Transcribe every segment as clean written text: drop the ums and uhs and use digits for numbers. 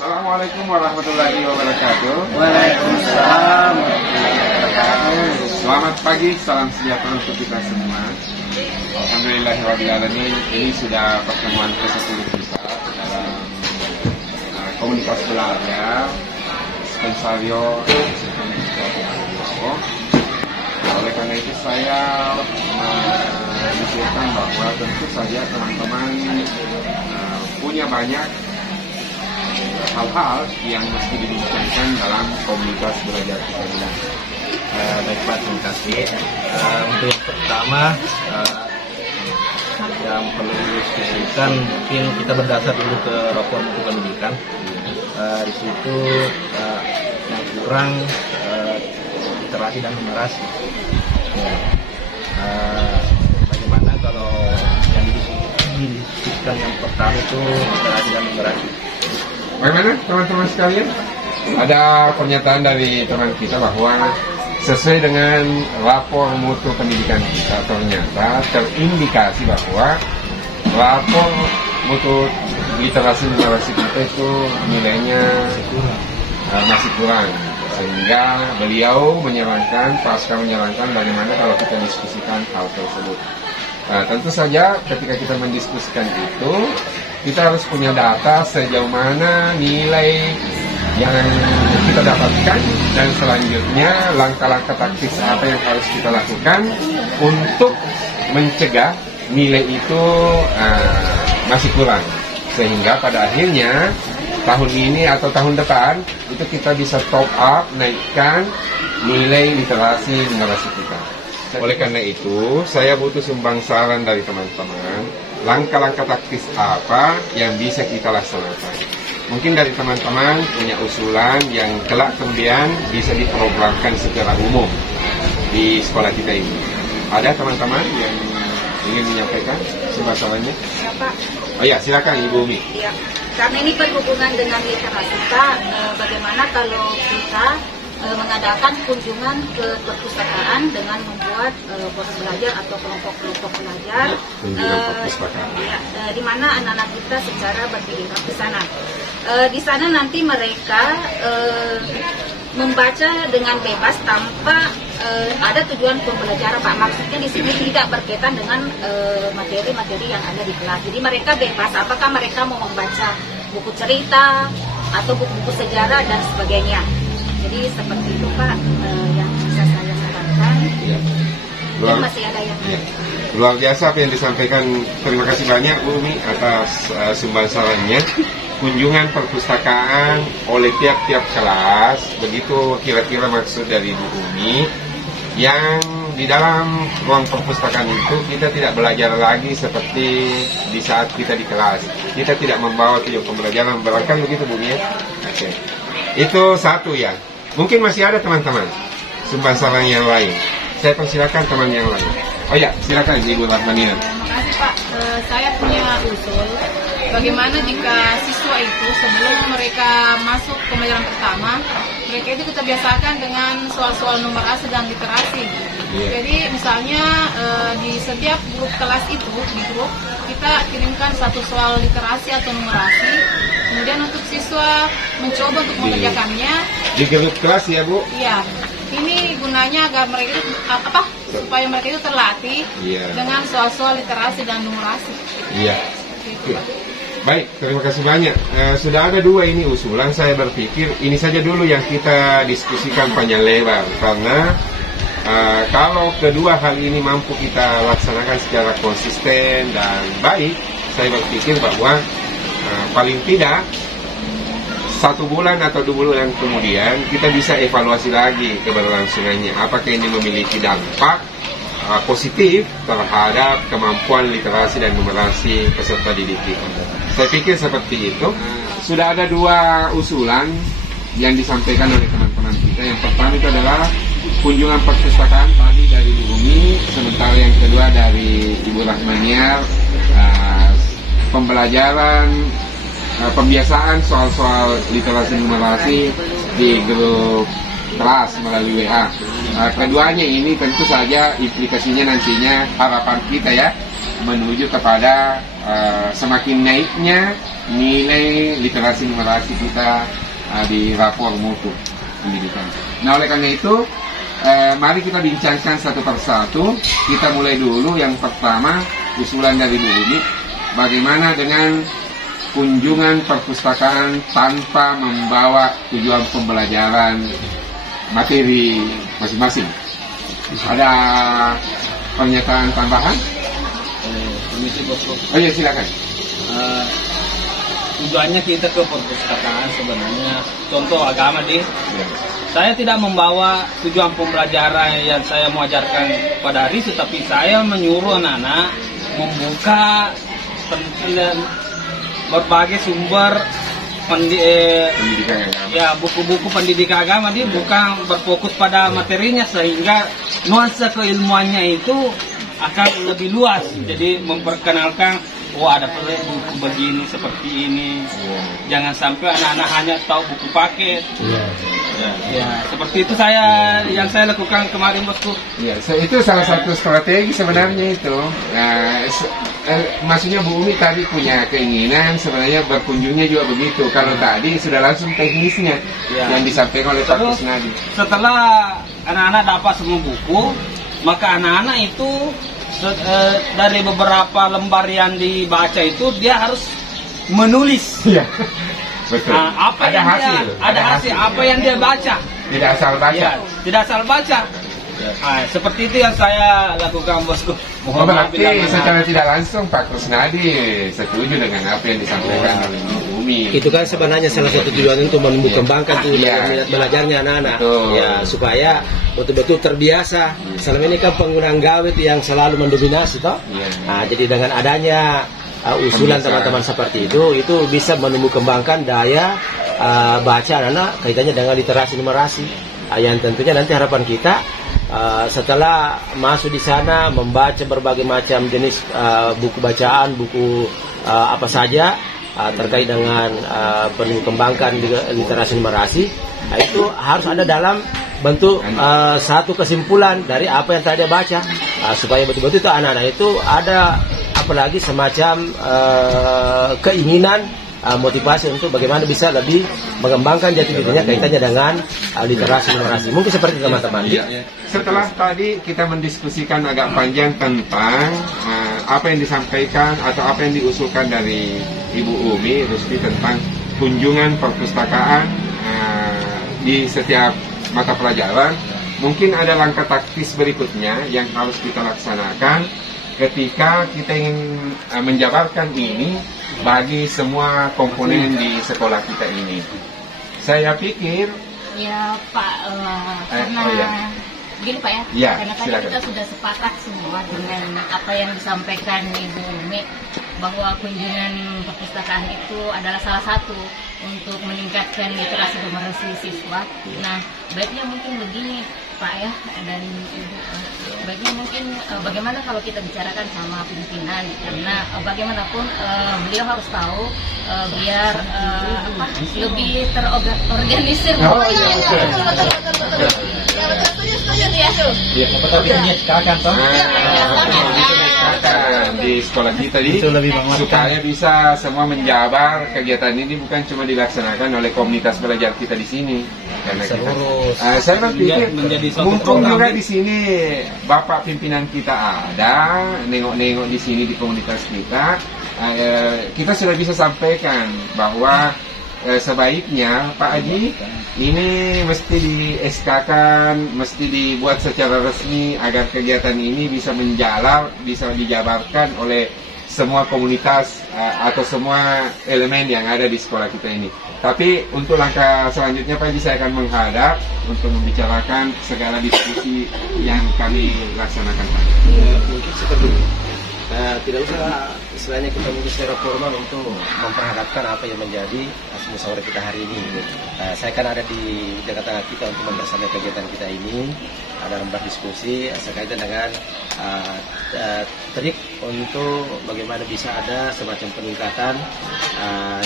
Assalamualaikum warahmatullahi wabarakatuh. Waalaikumsalam warahmatullahi wabarakatuh. Selamat pagi, salam sejahtera untuk kita semua. Alhamdulillahirrahmanirrahim. Ini sudah pertemuan ke-10 kita dalam komunitas belajar Spensario. Oleh karena itu saya menunjukkan bahwa tentu saja teman-teman punya banyak hal-hal yang mesti dibincangkan dalam komunitas belajar kita ini. Baik Pak, terima kasih. Untuk yang pertama yang perlu didiskusikan, mungkin kita berdasar dulu ke Rapor Mutu Pendidikan. Di situ yang kurang literasi dan numerasi. Bagaimana kalau yang didiskusikan yang pertama itu literasi dan numerasi? Bagaimana teman-teman sekalian? Ada pernyataan dari teman kita bahwa sesuai dengan rapor mutu pendidikan kita, ternyata terindikasi bahwa rapor mutu literasi numerasi kita itu nilainya masih kurang. Sehingga beliau menyarankan, pasca menyarankan bagaimana kalau kita diskusikan hal tersebut. Tentu saja ketika kita mendiskusikan itu, kita harus punya data sejauh mana nilai yang kita dapatkan dan selanjutnya langkah-langkah taktis apa yang harus kita lakukan untuk mencegah nilai itu masih kurang, sehingga pada akhirnya tahun ini atau tahun depan itu kita bisa top up, naikkan nilai literasi numerasi kita. Oleh karena itu, saya butuh sumbang saran dari teman-teman, langkah-langkah taktis apa yang bisa kita laksanakan. Mungkin dari teman-teman punya usulan yang kelak kemudian bisa diprogramkan secara umum di sekolah kita ini. Ada teman-teman yang ingin menyampaikan masalahnya? Ya Pak. Oh ya, silakan Ibu Umi. Ya, karena ini berhubungan dengan literasi Pak, bagaimana kalau kita mengadakan kunjungan ke perpustakaan dengan membuat pos belajar atau kelompok-kelompok belajar di mana anak-anak kita secara bergiliran ke sana. Di sana nanti mereka membaca dengan bebas tanpa ada tujuan pembelajaran Pak. Maksudnya di sini tidak berkaitan dengan materi-materi yang ada di kelas. Jadi mereka bebas apakah mereka mau membaca buku cerita atau buku-buku sejarah dan sebagainya. Jadi seperti itu Pak yang bisa saya sarankan. Ya. Masih ada yang luar biasa apa yang disampaikan. Terima kasih banyak Bu Umi atas sumber sarannya. Kunjungan perpustakaan oleh tiap-tiap kelas, begitu kira-kira maksud dari Bu Umi. Yang di dalam ruang perpustakaan itu kita tidak belajar lagi seperti di saat kita di kelas. Kita tidak membawa tujuan pembelajaran, barangkali begitu Bu Umi ya. Oke. Itu satu ya. Mungkin masih ada teman-teman sumber saran yang lain. Saya persilakan teman yang lain. Oh ya, silakan Ibu Rahmanina. Terima kasih Pak. Saya punya usul. Bagaimana jika siswa itu sebelum mereka masuk pembelajaran pertama, mereka itu kita biasakan dengan soal-soal numerasi dan literasi. Jadi misalnya di setiap grup kelas itu, di grup kita kirimkan satu soal literasi atau numerasi. Kemudian untuk siswa mencoba untuk mengerjakannya. Di grup kelas ya Bu? Iya. Ini gunanya agar mereka itu supaya mereka itu terlatih dengan soal-soal literasi dan numerasi. Iya. Baik, terima kasih banyak. Sudah ada 2 ini usulan. Saya berpikir ini saja dulu yang kita diskusikan panjang lebar, karena kalau kedua hal ini mampu kita laksanakan secara konsisten dan baik, saya berpikir bahwa paling tidak 1 bulan atau 2 bulan kemudian kita bisa evaluasi lagi keberlangsungannya. Apakah ini memiliki dampak positif terhadap kemampuan literasi dan numerasi peserta didik kita. Saya pikir seperti itu. Sudah ada 2 usulan yang disampaikan oleh teman-teman kita. Yang pertama itu adalah kunjungan perpustakaan tadi dari Bu Umi, sementara yang kedua dari Ibu Rahmaniar, pembelajaran pembiasaan soal-soal literasi numerasi di grup kelas melalui WA. Keduanya ini tentu saja implikasinya nantinya harapan kita ya menuju kepada semakin naiknya nilai literasi numerasi kita di rapor mutu pendidikan. Nah, oleh karena itu mari kita bincangkan satu persatu. Kita mulai dulu yang pertama, usulan dari Bu Umi, bagaimana dengan kunjungan perpustakaan tanpa membawa tujuan pembelajaran materi masing-masing. Ada pernyataan tambahan? Oh iya, silakan. Tujuannya kita ke perpustakaan sebenarnya contoh agama saya tidak membawa tujuan pembelajaran yang saya mau ajarkan pada hari itu, tapi saya menyuruh anak-anak membuka berbagai sumber Pendidikan agama. ya buku-buku pendidikan agama. Dia bukan berfokus pada materinya, sehingga nuansa keilmuannya itu akan lebih luas. Jadi memperkenalkan, ada buku begini seperti ini. Jangan sampai anak-anak hanya tahu buku paket. Ya, seperti itu yang saya lakukan kemarin, Bosku. Ya, itu salah satu strategi sebenarnya itu. Maksudnya Bu Umi tadi punya keinginan sebenarnya berkunjungnya juga begitu. Kalau tadi sudah langsung teknisnya yang disampaikan oleh Pak Kusnadi. Setelah anak-anak dapat semua buku, maka anak-anak itu dari beberapa lembar yang dibaca itu dia harus menulis. Iya. Betul. Ada hasil apa yang dia baca. Tidak asal baca. Ya, tidak asal baca. Seperti itu yang saya lakukan, Bosku. Berarti secara tidak langsung Pak Kusnadi setuju dengan apa yang disampaikan oleh Bu Umi. Itu kan sebenarnya salah satu tujuan untuk mengembangkan minat belajarnya anak-anak. Ya, supaya betul-betul terbiasa. Selama ini kan penggunaan gawet yang selalu mendominasi toh. Nah, jadi dengan adanya usulan teman-teman seperti itu bisa menumbuh-kembangkan daya baca anak-anak kaitannya dengan literasi numerasi. Yang tentunya nanti harapan kita setelah masuk di sana membaca berbagai macam jenis buku bacaan, buku apa saja terkait dengan pengembangan literasi numerasi, itu harus ada dalam bentuk satu kesimpulan dari apa yang tadi dia baca, supaya betul-betul itu anak-anak itu ada apalagi semacam keinginan motivasi untuk bagaimana bisa lebih mengembangkan jati dirinya kaitannya dengan literasi numerasi. Mungkin seperti teman-teman. Setelah tadi kita mendiskusikan agak panjang tentang apa yang disampaikan atau apa yang diusulkan dari Ibu Umi Rusdi tentang kunjungan perpustakaan di setiap mata pelajaran, mungkin ada langkah taktis berikutnya yang harus kita laksanakan ketika kita ingin menjabarkan ini bagi semua komponen di sekolah kita ini. Saya pikir ya Pak, karena gini Pak ya, karena tadi kita sudah sepakat semua dengan apa yang disampaikan Ibu Umi, bahwa kunjungan perpustakaan itu adalah salah satu untuk meningkatkan literasi numerasi siswa. Nah, baiknya mungkin begini Pak ya dan Ibu, baiknya mungkin bagaimana kalau kita bicarakan sama pimpinan, karena bagaimanapun beliau harus tahu biar lebih terorganisir. Di sekolah kita ini supaya bisa semua menjabar kegiatan ini bukan cuma dilaksanakan oleh komunitas belajar kita di sini. Karena saya berpikir mumpung juga di sini Bapak pimpinan kita ada, nengok-nengok di sini di komunitas kita, kita sudah bisa sampaikan bahwa sebaiknya Pak Haji ini mesti di SK-kan, mesti dibuat secara resmi agar kegiatan ini bisa menjalar, bisa dijabarkan oleh semua komunitas atau semua elemen yang ada di sekolah kita ini. Tapi untuk langkah selanjutnya Pak Haji, saya akan menghadap untuk membicarakan segala diskusi yang kami laksanakan. Mungkin seperti ini. Tidak usah istilahnya kita mungkin secara formal untuk memperhadapkan apa yang menjadi musyawarah kita hari ini. Saya kan ada di tengah-tengah kita untuk membersamai kegiatan kita ini, ada lembar diskusi sekaitan dengan trik untuk bagaimana bisa ada semacam peningkatan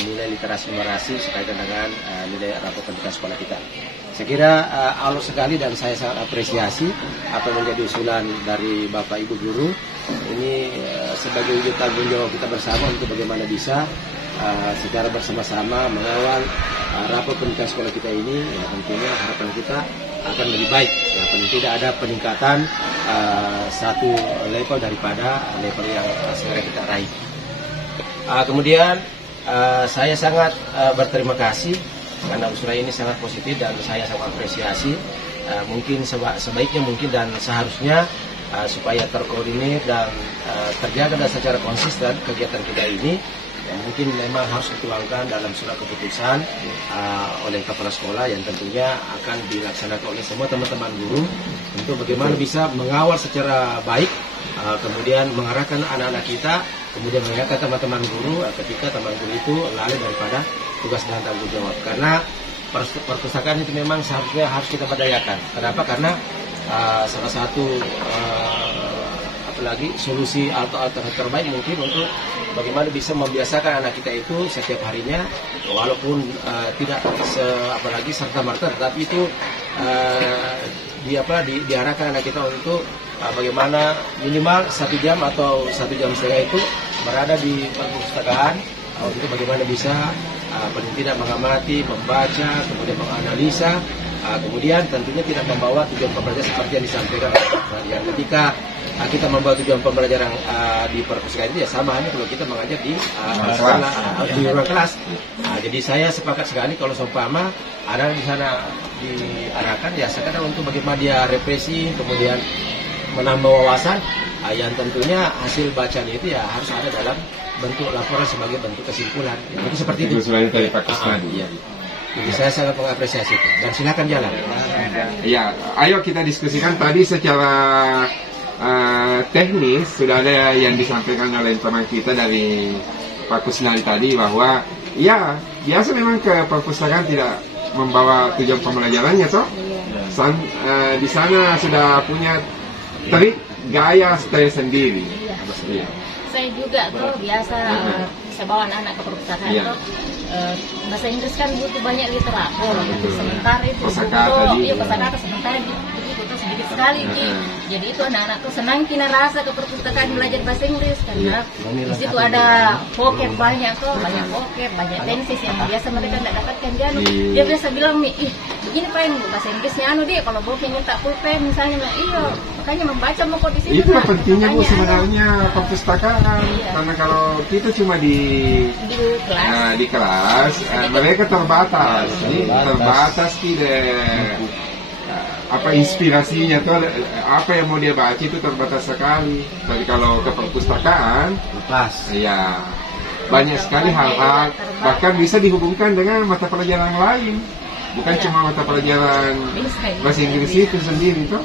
nilai literasi numerasi sekaitan dengan nilai rapor pendidikan sekolah kita. Saya kira halus sekali dan saya sangat apresiasi apa yang menjadi usulan dari Bapak Ibu Guru. Ini sebagai wujud tanggung jawab kita bersama untuk bagaimana bisa secara bersama-sama mengawal rapor pendidikan sekolah kita ini. Ya, tentunya harapan kita akan lebih baik. Ya, paling tidak ada peningkatan satu level daripada level yang sekarang kita raih. Kemudian saya sangat berterima kasih karena usulan ini sangat positif dan saya sangat apresiasi. Mungkin sebaiknya mungkin dan seharusnya supaya terkoordinir dan terjaga dan secara konsisten kegiatan kita ini, ya, mungkin memang harus dituangkan dalam surat keputusan oleh kepala sekolah yang tentunya akan dilaksanakan oleh semua teman-teman guru untuk bagaimana bisa mengawal secara baik, kemudian mengarahkan anak-anak kita, kemudian mengingatkan teman-teman guru ketika teman guru itu lalai daripada tugas dan tanggung jawab. Karena perpustakaan itu memang seharusnya harus kita berdayakan. Kenapa? Karena salah satu apalagi solusi atau alternatif terbaik mungkin untuk bagaimana bisa membiasakan anak kita itu setiap harinya, walaupun tidak apalagi serta-merta, tetapi itu diarahkan anak kita untuk bagaimana minimal 1 jam atau 1 jam setengah itu berada di perpustakaan untuk bagaimana bisa paling tidak mengamati, membaca, kemudian menganalisa. Kemudian tentunya tidak membawa tujuan pembelajaran seperti yang disampaikan. Yang ketika kita membawa tujuan pembelajaran di perpustakaan itu ya sama hanya kalau kita mengajar di ruang kelas. Jadi saya sepakat sekali kalau seumpama ada di sana diarahkan ya sekarang untuk bagaimana dia represi, kemudian menambah wawasan, yang tentunya hasil bacanya itu ya harus ada dalam bentuk laporan sebagai bentuk kesimpulan. Jadi seperti itu. Selain dari Pak Kusnadi. Jadi saya sangat mengapresiasi itu dan silakan jalan. Ya, ayo kita diskusikan tadi secara teknis sudah ada yang disampaikan oleh teman kita dari Pak Kusnadi tadi bahwa ya biasa memang ke perpustakaan tidak membawa tujuan pembelajarannya toh. Di sana sudah punya trik gaya style sendiri. Iya. Saya juga tuh biasa saya bawa anak-anak ke perpustakaan tuh. Bahasa Inggris kan butuh banyak literatur, sementara itu kosakata sementara itu sedikit sekali. Jadi itu anak-anak tuh senang kina rasa ke perpustakaan belajar bahasa Inggris karena di situ ada vocab banyak tuh, banyak vocab, banyak tenses yang biasa mereka tidak dapatkan. Dia biasa bilang nih, begini Pak bahasa Inggrisnya dia kalau mau minta pulpen misalnya, makanya membaca mau kok di situ. Itu pentingnya Bu sebenarnya perpustakaan, karena kalau kita cuma di kelas, mereka terbatas, terbatas tidak inspirasinya tuh apa yang mau dia baca itu terbatas sekali. Tapi kalau ke perpustakaan, ya banyak sekali hal-hal, bahkan bisa dihubungkan dengan mata pelajaran lain, bukan cuma mata pelajaran bahasa Inggris itu sendiri tuh.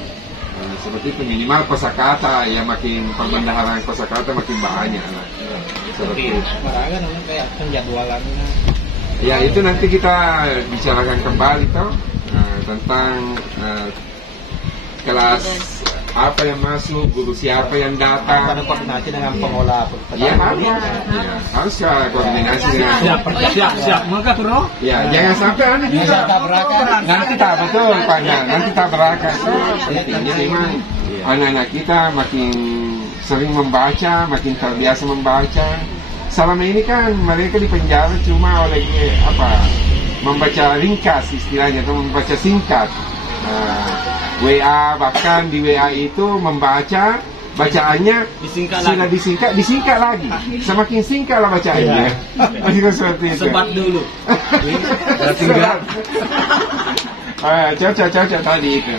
Seperti itu minimal kosakata ya, makin perbendaharaan kosakata makin banyak. Seperti itu. Kayak penjadwalannya. Ya itu nanti kita bicarakan kembali toh tentang kelas apa yang masuk, guru siapa yang datang. Ada koordinasi dengan pengelola. Ya harus koordinasi dengan. Siap. Maka bro. Ya jangan sampai nanti tak betul Pak. Nanti tak berakan. Pentingnya memang anak-anak kita makin sering membaca, makin terbiasa membaca. Selama ini kan mereka di penjara cuma oleh membaca ringkas istilahnya atau membaca singkat. WA, bahkan di WA itu membaca bacaannya Disingkat sudah lagi. disingkat lagi. Semakin singkatlah bacaannya. Itu seperti itu. Sebat dulu. Sebat. Cocok tadi itu.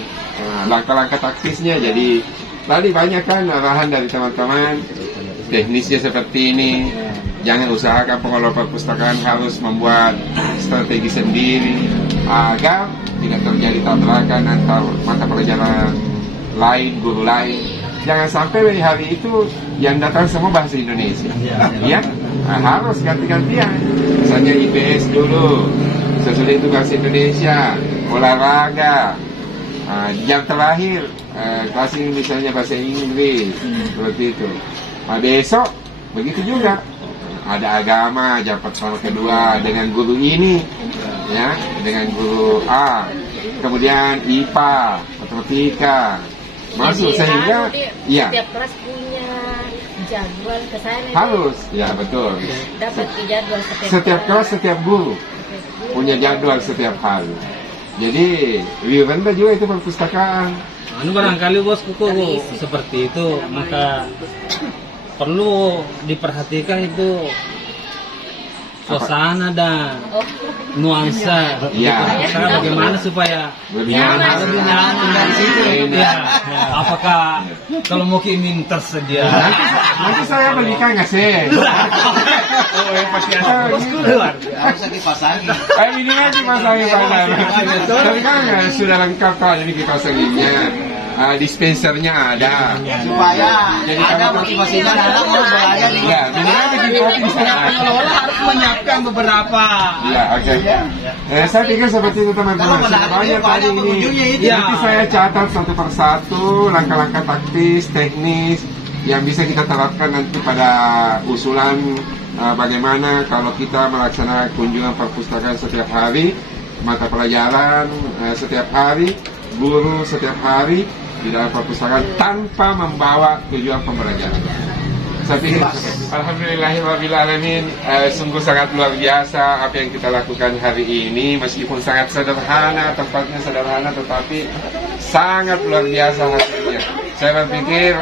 Langkah-langkah taktisnya, jadi tadi banyak kan arahan dari teman-teman. Teknisnya seperti ini. Jangan usahakan pengelola perpustakaan harus membuat strategi sendiri agar tidak terjadi tabrakan antar mata pelajaran lain, guru lain. Jangan sampai dari hari itu yang datang semua bahasa Indonesia, ya. Harus ganti-gantian. Misalnya IPS dulu, sesudah itu bahasa Indonesia, olahraga. Jam terakhir kelas ini misalnya bahasa Inggris, seperti itu. Besok begitu juga. Ada agama jam pertama kedua dengan guru ini, ya, dengan guru A. Kemudian IPA, matematika, masuk sehingga, ya. Setiap kelas punya jadwal ke sana. Harus, ya betul. Dapat jadwal setiap kelas, setiap guru punya jadwal setiap hari. Jadi rendah juga itu perpustakaan. Anu barangkali bosku seperti itu, maka perlu diperhatikan itu suasana dan nuansa. Ya. Bagaimana supaya lebih nyaman dari situ. Ya. Apakah kalau mau ingin tersedia? Nanti saya belikan nggak sih? Oh, yang pasti ada bosku luar. Harus dipasangin. Ini kan dipasangin banget. Tapi kan sudah lengkap kan ini dipasanginnya. Dispensernya ada Supaya jadi ada motivasinya anak mau belajar nih. Ya, minimal bikin kopi di sana. Pengelola harus menyiapkan beberapa. Ya, oke. Saya pikir seperti itu teman-teman. Banyak tadi ini. Nanti saya catat satu persatu langkah-langkah taktis, teknis yang bisa kita terapkan nanti pada usulan bagaimana kalau kita melaksanakan kunjungan perpustakaan setiap hari, mata pelajaran setiap hari, guru setiap hari di dalam perpustakaan tanpa membawa tujuan pembelajaran. Saya pikir alhamdulillahirrabbilalamin, sungguh sangat luar biasa apa yang kita lakukan hari ini, meskipun sangat sederhana, tempatnya sederhana, tetapi sangat luar biasa hasilnya. Saya berpikir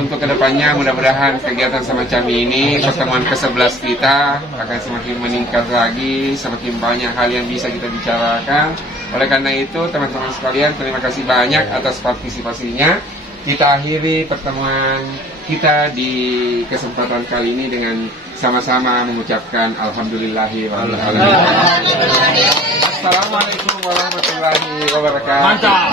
untuk kedepannya mudah-mudahan kegiatan semacam ini, pertemuan ke-11 kita akan semakin meningkat lagi, semakin banyak hal yang bisa kita bicarakan. Oleh karena itu teman-teman sekalian, terima kasih banyak atas partisipasinya. Kita akhiri pertemuan kita di kesempatan kali ini dengan sama-sama mengucapkan alhamdulillahirrahmanirrahim. Assalamualaikum warahmatullahi wabarakatuh. Mantap.